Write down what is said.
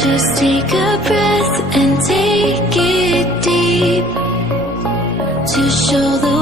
Just take a breath and take it deep to show the